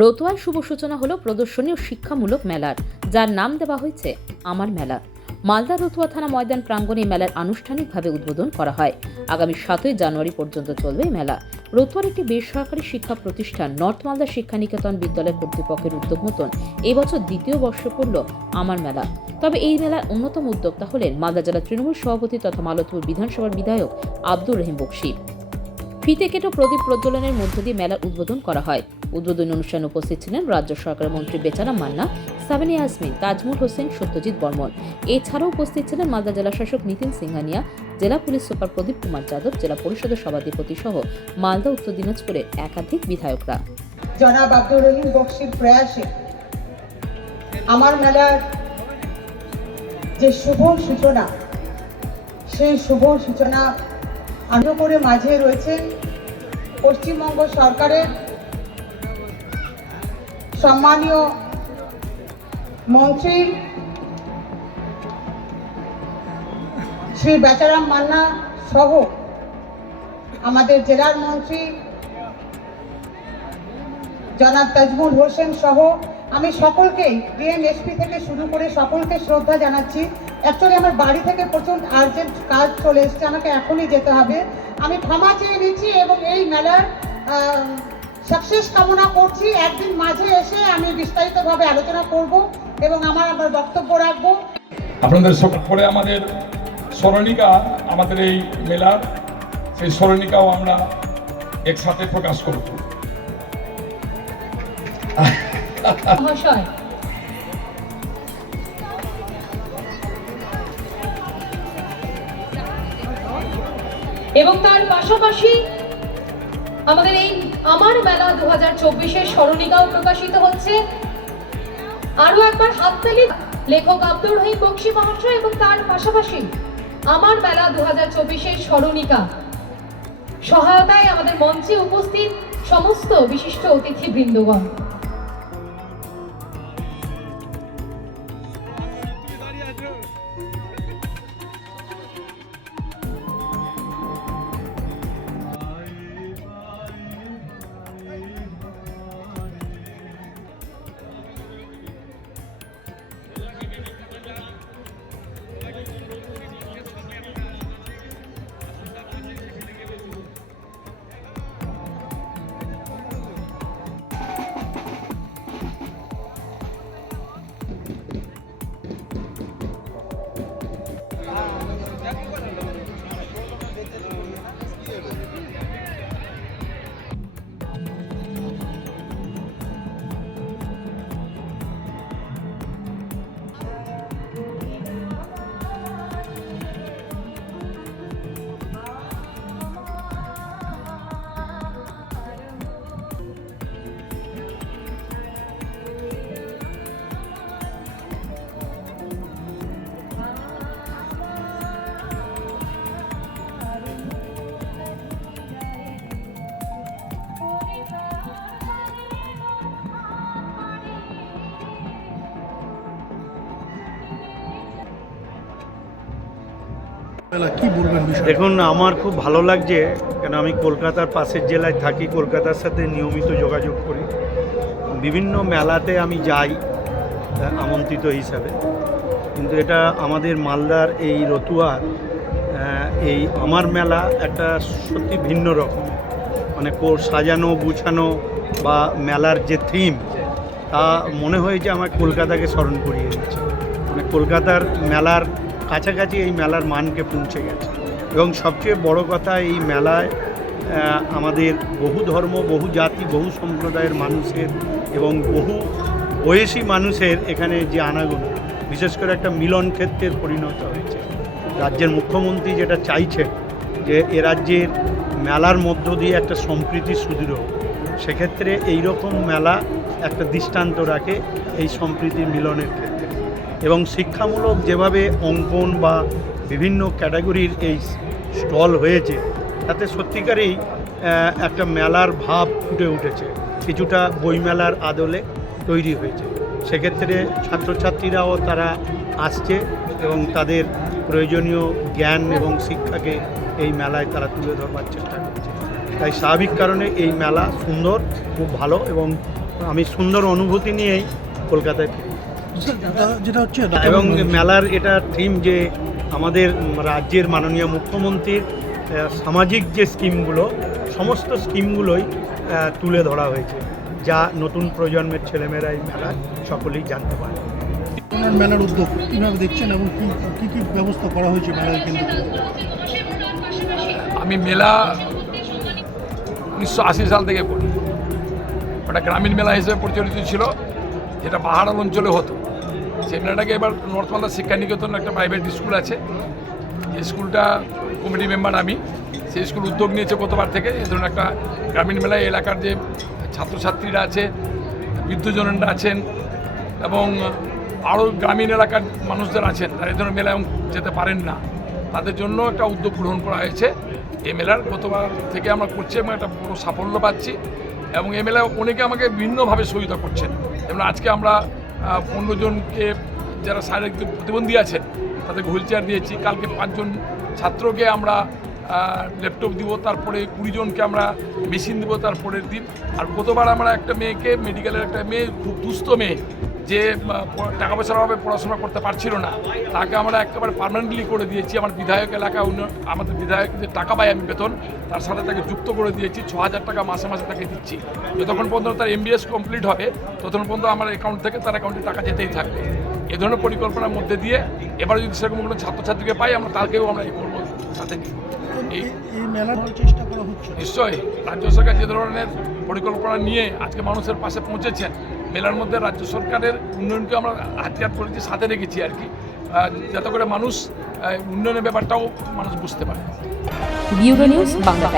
রতুয়ায় শুভ সূচনা হলো প্রদর্শনী ও শিক্ষামূলক মেলার, যার নাম দেওয়া হয়েছে আমার মেলা। মালদা রতুয়া থানা ময়দান প্রাঙ্গণে মেলার আনুষ্ঠানিকভাবে উদ্বোধন করা হয়। আগামী সাতই জানুয়ারি পর্যন্ত চলবে মেলা। রতুয়ার একটি বেসরকারি শিক্ষা প্রতিষ্ঠান, নর্থ মালদা শিক্ষা নিকেতন বিদ্যালয় কর্তৃপক্ষের উদ্যোগ মতন এবছর দ্বিতীয় বর্ষ পড়ল আমার মেলা। তবে এই মেলার অন্যতম উদ্যোক্তা হলেন মালদা জেলা তৃণমূল সভাপতি তথা মালতীপুর বিধানসভার বিধায়ক আব্দুর রহিম বক্সি। ফিতে কেটো প্রদীপ প্রজ্বলনের মধ্য দিয়ে মেলার উদ্বোধন করা হয়। উদ্বোধনী অনুষ্ঠানে উপস্থিত ছিলেন রাজ্য সরকারের মন্ত্রী বেচারা মান্না, সাবেনি ইয়াসমিন, তাজমুল হোসেন, সত্যজিৎ বর্মন। এছাড়াও উপস্থিত ছিলেন মালদা জেলা শাসক নিতিন সিংহানিয়া, জেলা পুলিশ সুপার প্রদীপ কুমার যাদব, জেলা পরিষদের সভাধিপতি সহ মালদা, উত্তর দিনাজপুরের একাধিক বিধায়করা। জনাব আব্দুর রহিম বক্সির প্রয়াসে আমার মেলার যে শুভ সূচনা, সেই শুভ সূচনা আনন্দ করে মাঝে রয়েছেন পশ্চিমবঙ্গ সরকারের সম্মানীয় মন্ত্রী শ্রী বেচারাম মান্না সহ আমাদের জেলার মন্ত্রী জনাব তাজমুল হোসেন সহ আমি সকলকেই ডিএমএসপি থেকে শুরু করে সকলকে শ্রদ্ধা জানাচ্ছি। অ্যাকচুয়ালি আমার বাড়ি থেকে প্রচুর আর্জেন্ট কাজ চলে এসছে আমাকে এখনই যেতে হবে। আমি ক্ষমা চেয়ে নিচ্ছি এবং এই মেলার সাকসেস কামনা করছি। একদিন মাঝে এসে আমি বিস্তারিতভাবে আলোচনা করব এবং আমার আমার বক্তব্য রাখব। আপনাদের সকল পরে আমাদের স্মরণিকা আমাদের এই মেলার সেই স্মরণিকাও আমরা একসাথে প্রকাশ করব। মহাশয় এবং তার পাশাপাশি আমাদের এই আমার মেলা দু হাজার চব্বিশের স্মরণিকাও প্রকাশিত হচ্ছে। আরও একবার হাততালি, লেখক আব্দুর রহিম বক্সি মহাশয় এবং তার পাশাপাশি আমার মেলা দু হাজার চব্বিশের স্মরণিকা। সহায়তায় আমাদের মঞ্চে উপস্থিত সমস্ত বিশিষ্ট অতিথি বলবেন দেখুন, আমার খুব ভালো লাগছে কেন আমি কলকাতার পাশের জেলায় থাকি, কলকাতার সাথে নিয়মিত যোগাযোগ করি। বিভিন্ন মেলাতে আমি যাই আমন্ত্রিত হিসাবে। কিন্তু এটা আমাদের মালদার এই রতুয়ার এই আমার মেলা একটা সত্যি ভিন্ন রকম। মানে সাজানো, গুছানো বা মেলার যে থিম তা মনে হয় যে আমার কলকাতাকে স্মরণ করিয়ে দিচ্ছে। মানে কলকাতার মেলার কাছাকাছি এই মেলার মানকে পৌঁছে গেছে। এবং সবচেয়ে বড় কথা, এই মেলায় আমাদের বহু ধর্ম, বহু জাতি, বহু সম্প্রদায়ের মানুষের এবং বহু বয়সী মানুষের এখানে যে আনাগোনা, বিশেষ করে একটা মিলন ক্ষেত্রের পরিণত হয়েছে। রাজ্যের মুখ্যমন্ত্রী যেটা চাইছেন যে এ রাজ্যের মেলার মধ্য দিয়ে একটা সম্প্রীতি সুদৃঢ় সেক্ষেত্রে এই রকম মেলা একটা দৃষ্টান্ত রাখে এই সম্প্রীতি মিলনের ক্ষেত্রে। এবং শিক্ষামূলক যেভাবে অঙ্কন বা বিভিন্ন ক্যাটাগরির এই স্টল হয়েছে, তাতে সত্যিকারেই একটা মেলার ভাব ফুটে উঠেছে। কিছুটা বইমেলার আদলে তৈরি হয়েছে। সেক্ষেত্রে ছাত্রছাত্রীরাও তারা আসছে এবং তাদের প্রয়োজনীয় জ্ঞান এবং শিক্ষাকে এই মেলায় তারা তুলে ধরবার চেষ্টা করছে। তাই স্বাভাবিক কারণে এই মেলা সুন্দর, খুব ভালো এবং আমি সুন্দর অনুভূতি নিয়েই কলকাতায় ফিরি। যেটা- হচ্ছে এবং মেলার এটা থিম যে আমাদের রাজ্যের মাননীয় মুখ্যমন্ত্রীর সামাজিক যে স্কিমগুলো সমস্ত স্কিমগুলোই তুলে ধরা হয়েছে যা নতুন প্রজন্মের ছেলেমেয়েরা এই মেলায় সকলেই জানতে পারে। মেলার উদ্যোগ কীভাবে দেখছেন এবং কী কি কি ব্যবস্থা করা হয়েছে মেলার কেন্দ্র আমি মেলা উনিশশো আশি সাল থেকে করি। ওটা গ্রামীণ মেলা হিসেবে পরিচালিত ছিল যেটা পাহাড়াল অঞ্চলে হতো। সেই মেলাটাকে এবার নর্থ মালদা শিক্ষা নিকেতন একটা প্রাইভেট স্কুল আছে। এই স্কুলটা কমিটি মেম্বার আমি। সেই স্কুল উদ্যোগ নিয়েছে গতবার থেকে। এ ধরনের একটা গ্রামীণ মেলায় এলাকার যে ছাত্রছাত্রীরা আছে, বৃদ্ধজনেরা আছেন এবং আরও গ্রামীণ এলাকার মানুষদের আছেন, তারা এই ধরনের মেলায় যেতে পারেন না। তাদের জন্য একটা উদ্যোগ গ্রহণ করা হয়েছে। এই মেলার গতবার থেকে আমরা করছি এবং একটা বড় সাফল্য পাচ্ছি। এবং এই মেলায় অনেকে আমাকে ভিন্নভাবে সহায়তা করছেন। যেমন আজকে আমরা পনেরো জনকে যারা শারীরিক প্রতিবন্ধী আছেন তাদেরকে হুইল চেয়ার দিয়েছি। কালকে পাঁচজন ছাত্রকে আমরা ল্যাপটপ দিব, তারপরে কুড়ি জনকে আমরা মেশিন দিব, তারপরের দিন। আর গতবার আমরা একটা মেয়েকে, মেডিকেলের একটা মেয়ে, খুব দুস্থ মেয়ে যে টাকা পয়সার অভাবে পড়াশোনা করতে পারছিল না তাকে আমরা একেবারে পার্মানেন্টলি করে দিয়েছি। আমার বিধায়ক এলাকা উন্নয়ন আমাদের বিধায়ক যে টাকা পাই আমি বেতন তার সাথে তাকে যুক্ত করে দিয়েছি। ছ হাজার টাকা মাসে মাসে তাকে দিচ্ছি। যতক্ষণ পর্যন্ত তার এমবিএস কমপ্লিট হবে ততক্ষণ পর্যন্ত আমার অ্যাকাউন্ট থেকে তার অ্যাকাউন্টে টাকা যেতেই থাকবে। এ ধরনের পরিকল্পনার মধ্যে দিয়ে এবার যদি সেরকম কোনো ছাত্রছাত্রীকে পাই আমরা তাকেও আমরা এই করব সাথে নিই এই মেলার চেষ্টা করা হচ্ছে নিশ্চয়ই। রাজ্য সরকার যে ধরনের পরিকল্পনা নিয়ে আজকে মানুষের পাশে পৌঁছেছেন। মেলার মধ্যে রাজ্য সরকারের উন্নয়নকে আমরা হাতিয়ার করেছি, সাথে রেখেছি আর কি। যাতে করে মানুষ উন্নয়নের ব্যাপারটাও মানুষ বুঝতে পারে। নিউজ বাংলা